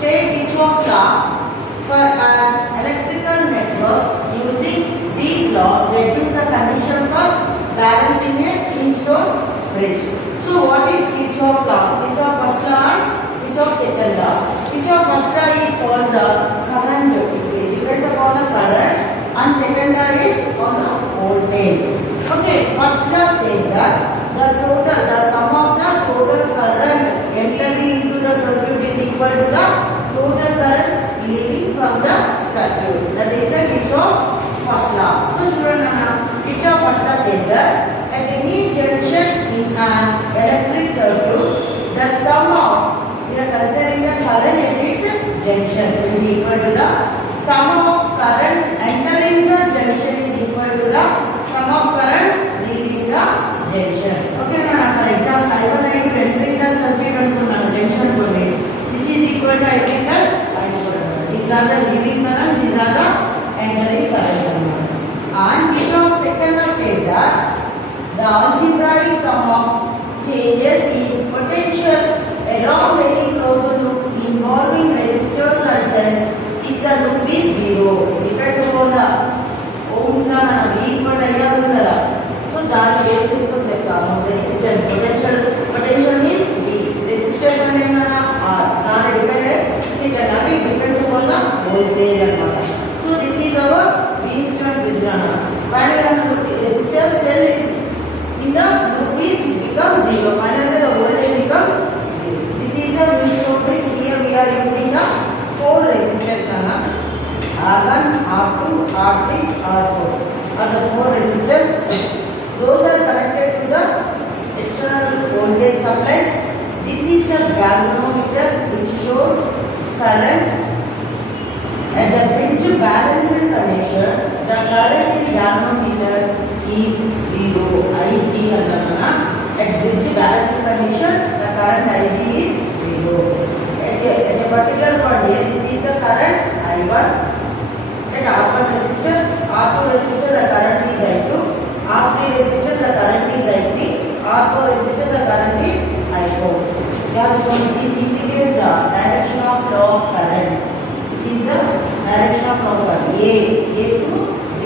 state Kirchhoff's law for an electrical network using these laws reduce the condition for balancing a Flintstone bridge. So what is Kirchhoff's law? Kirchhoff's first law and Kirchhoff's second law. Kirchhoff's first law is called the current. It depends upon the current, and second law is on the voltage. Okay, first law says that the sum of the total current entering into the circuit is equal to the total current leaving from the circuit. That is the Kirchhoff's first law. So children, Kirchhoff's first law says that at any junction in an electric circuit, the sum of, we are considering the current at its junction, will be equal to the sum of currents entering the junction is equal to the sum of currents leaving the junction. Okay, for example, I1 I2 entering the circuit and junction which is equal to I3 plus I4. These are the leaving current, these are the entering current. And Kirchhoff's second law says that the algebraic sum of changes in potential along any closed loop involving resistors and cells is the loop is zero. Depends upon the Ohm's law and V equal to so that basis ko cheptamu resistance potential means V, resistance ante R, that depends upon the voltage anamata. So this is our Flintstone bridge finally the resistor cell is in the loop is becomes zero. Finally the voltage becomes zero. This is the Flintstone bridge. Here we are using the four resistors R1, R2, R3, R4 are the four resistors. Those are connected to the external voltage supply. This is the galvanometer which shows current at the bridge balanced condition. The current in galvanometer is zero, Ig at bridge balanced condition the current Ig is zero. At a particular point here, this is the current I1. At R1 resistor, R2 resistor the current is I2. R3 resistor the current is I3, R4 resistor the current is I4. This indicates the direction of flow of current. This is the direction of flow of current. A to B,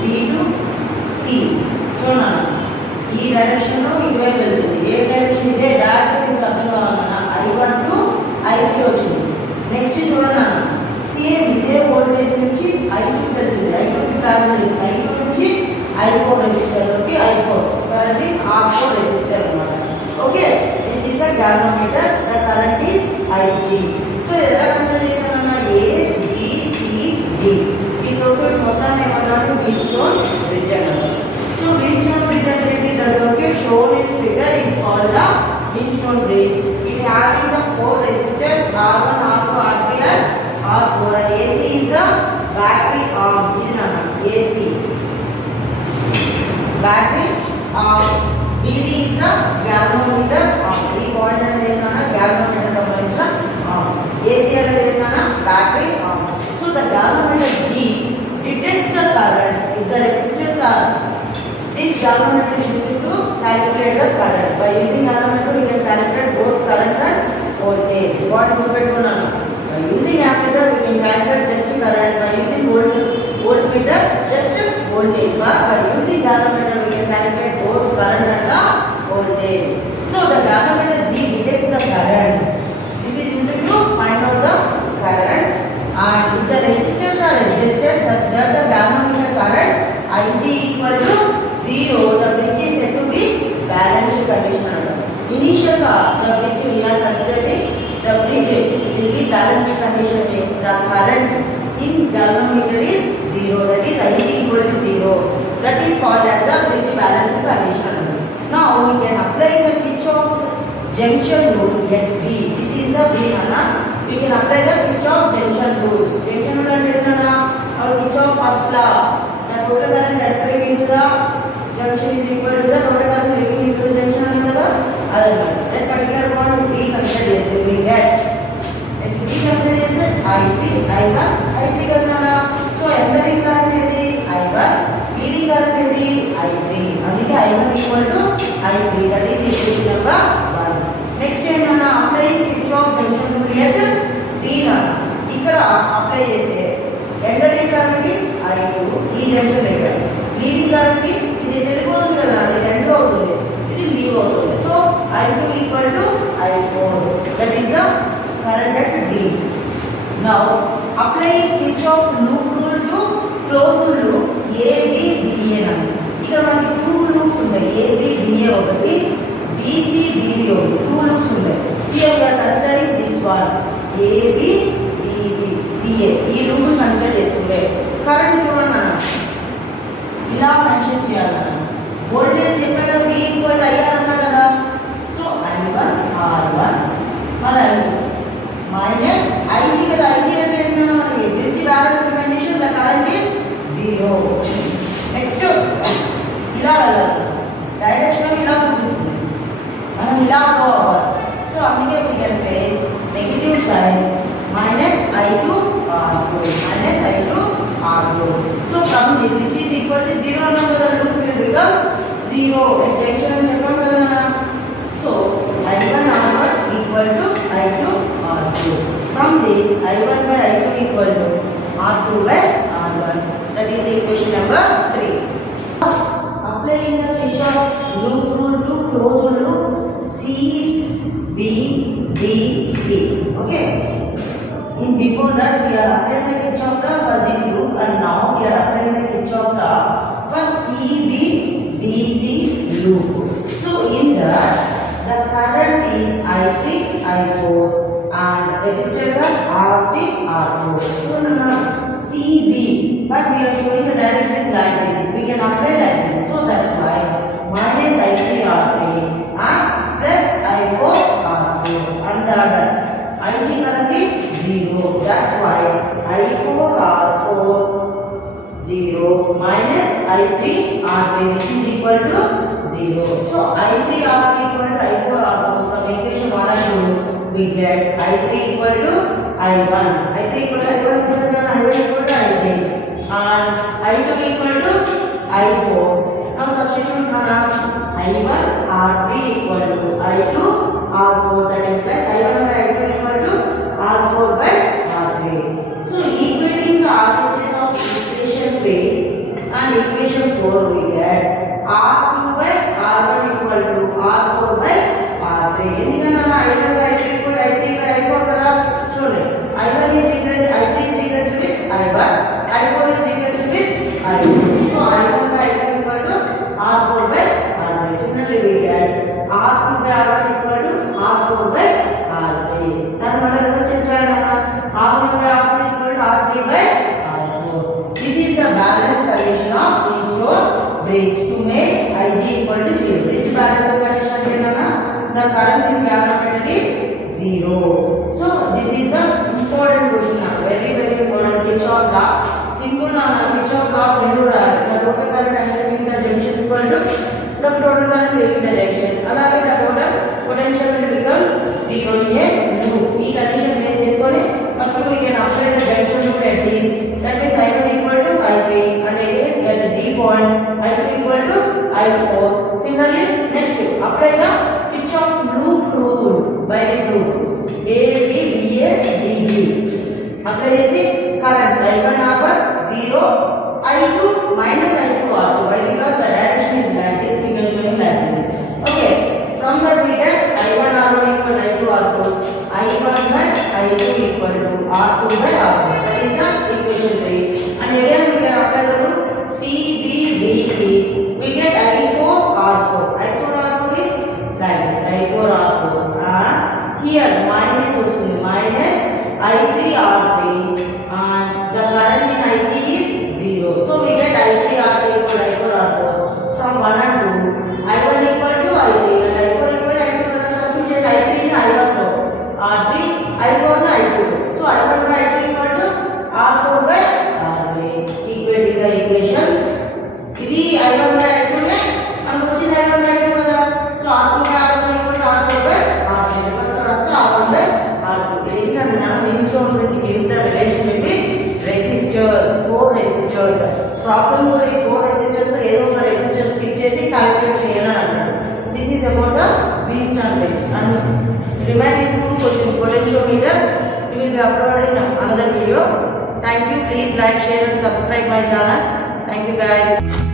B to C. ఈ direction లో ఇటువైపు వెళ్తుంది. ఏ direction ఇదే direct మీకు అర్థం కావాలన్నా I1 to I3 వచ్చింది. Next చూడండి సేమ్ ఇదే వోల్టేజ్ నుంచి I2 కి వెళ్తుంది. I2 కి ట్రావెల్ చేస్తుంది. I2 నుంచి I4 resistor లోకి I4 current in R4 resistor అన్నమాట. Okay, this is the galvanometer, the current is Ig. So ఎలా కన్సిడర్ చేసామన్నా A B C D ఈ సర్క్యూట్ మొత్తాన్ని ఏమంటారు Flintstone bridge అంటారు. సో Flintstone bridge అంటే the circuit shown in figure is called the Flintstone bridge. It having the four resistors R1, R2, R3 and R4 and AC is the battery arm. ఇది నా AC battery arm. BD is the galvanometer arm. ఈ point అనేది ఏంటన్నా galvanometer సంబంధించిన arm. AC అనేది ఏంటన్నా battery arm. So the galvanometer G detects the current if the resistors are. This galvanometer is used to calculate the current. By using galvanometer we can calculate both current and voltage. What గుర్తుపెట్టుకున్నాను, by using ammeter we can calculate just current. By using voltmeter just voltage. But by using galvanometer we can calculate both current and the voltage. So the galvanometer G detects the current. This is used to find out the current. And if the resistors are adjusted such that the galvanometer current Ig equal to 0, the bridge is said to be balanced condition. Initially the bridge we are considering the bridge will be balanced condition means the current in galvanometer is 0, that is Ig equal to 0. That is called as the bridge balanced condition. Now we can apply the Kirchhoff's junction rule ZB. This is the B. We can apply the Kirchhoff junction rule. Junction rule and our Kirchhoff first law. The total current entering into the junction is equal to the total current leaving into the junction another. That particular point we consider as we get. And we consider as I3, I1, I3 karna. So entering current is I1, leaving current is I3. And I1 equal to I3. That is equation number 1. Next, applying Kirchhoff junction rule at D ఇక్కడ apply చేస్తే entering current is I2 ఈ junction దగ్గర, leaving current is ఇది వెళ్ళిపోతుంది కదా, ఇది enter అవుతుంది, ఇది లీవ్ అవుతుంది. So I2 equal to I4, that is the current at D. Now apply Kirchhoff's loop rule to closed loop ABDA అని. ఇక్కడ మనకి 2 లూప్స్ ఉన్నాయి, ABDA ఒకటి, BCDB ఒకటి, 2 లూప్స్ ఉన్నాయి. Here we are considering this one ABDA, ఈ loop consider చేసుకుంటే current చూడండి అన్న, ఇలా మెన్షన్ చేయాలన్న. వోల్టేజ్ చెప్పే కదా V ఈక్వల్ టు IR అన్నా కదా. సో I1 R1 మళ్ళీ మైనస్ IG కదా, IG అంటే ఏంటన్నా మనకి bridge balance condition the current is 0. Next ఇలా వెళ్ళాలి, డైరెక్షన్ ఇలా చూపిస్తుంది, మనం ఇలా ఫ్లో అవ్వాలి. సో అందుకే we can place negative sign -I2 R2 so from this which is equal to 0 అన్నాం కదా, లూప్ విల్ బికమ్స్ 0 ఎక్స్టెన్షన్ అని చెప్పాం కదా మనం. So I1 R1 equal to I2 R2. From this I1 by I2 equal to R2 by R1. That is equation number 3. Applying the Kirchhoff loop rule to closed loop CBDC. Okay. In before that we are applying the Kirchhoff law for this loop, and now we are applying the Kirchhoff law for CBDC loop. So in that the current is I3, I4 and resistors are R3, R4. So now CB, but we are showing the direction is like this. We can apply like this. So that's why -I3 R3 and plus I4 R4, and the other IG current is 0. That's why I4 R4 0 minus I3 R3, which is equal to 0. So I3 R3 equal to I4 R4. From equation 1 and 2 we get I3 equal to I1. I3 equal to I1 is equal to I1 equal to I3, and I2 equal to I4. Now substitute I1 R3 equal to I2 R4, that implies I1 by I2 equal to R4 by R3. So equating the RHS of equation 3 and equation 4 we get R2 by R1 equal to R4 by R3. ఎందుకన్నా I1 by I2 equal to I3 by I4 కదా. చూడండి, I1 is replaced, I3 is replaced with I1, I4 is replaced with I2. So I1 by I2 equal to R4 by R3. Similarly we get R2 by R1 equal to R4 by R3. Then what are the questions? R1 by R2 equal to R3 by R4. This is the balance condition of Keystone bridge to make IG equal to 0. Bridge balance condition ఏంటన్నా, the current in galvanometer is 0. So this is the important question, very important. Kirchhoff law simple na, Kirchhoff law rendu raali. The total current entering the junction equal to the total current leaving the junction. Alage the total potential will becomes 0 in a loop. Ee condition base cheskoni first we can apply the junction loop at this, that is I1 equal to I3, and again at D point I2 equal to I4. Similarly next apply the Kirchhoff loop rule by this loop ABDB. Apply చేసి current I1 R1 0, I2 minus I2 R2. Why? Because the direction is like this, we can show it like this. Okay, from that we get I1 R1 equal to I2 R2, I1 by I2 equal to R2 by R4. That is the equation 3. And again we can apply the rule CBDC. We get I4 R4. I4 R4 is like this, I4 R4. And here minus also minus I3 R3, and the current in IC is 0. So we get I3 R3 equal to I4 R4. From 1 and 2, I1 equal to I3 and I4 equal to I2. Kada substitute I3 in I1 to R3, I4 in I2. So I1 by I2 equal to R4 by R3. Equating the equations. This I1 by I2 ne and which is I1 by I2 kada. So R2 by R1 equal to R4 by R3. Because R1 by R2. Keystone bridge gives the relationship with resistors, 4 resistors. Problem లో 4 resistors ఏదో ఒక resistance skip చేసి calculate చేయాలని అంటారు. This is about the Keystone bridge. And remaining 2 questions, potentiometer, we will be uploaded in another video. Thank you. Please like, share and subscribe my channel. Thank you guys.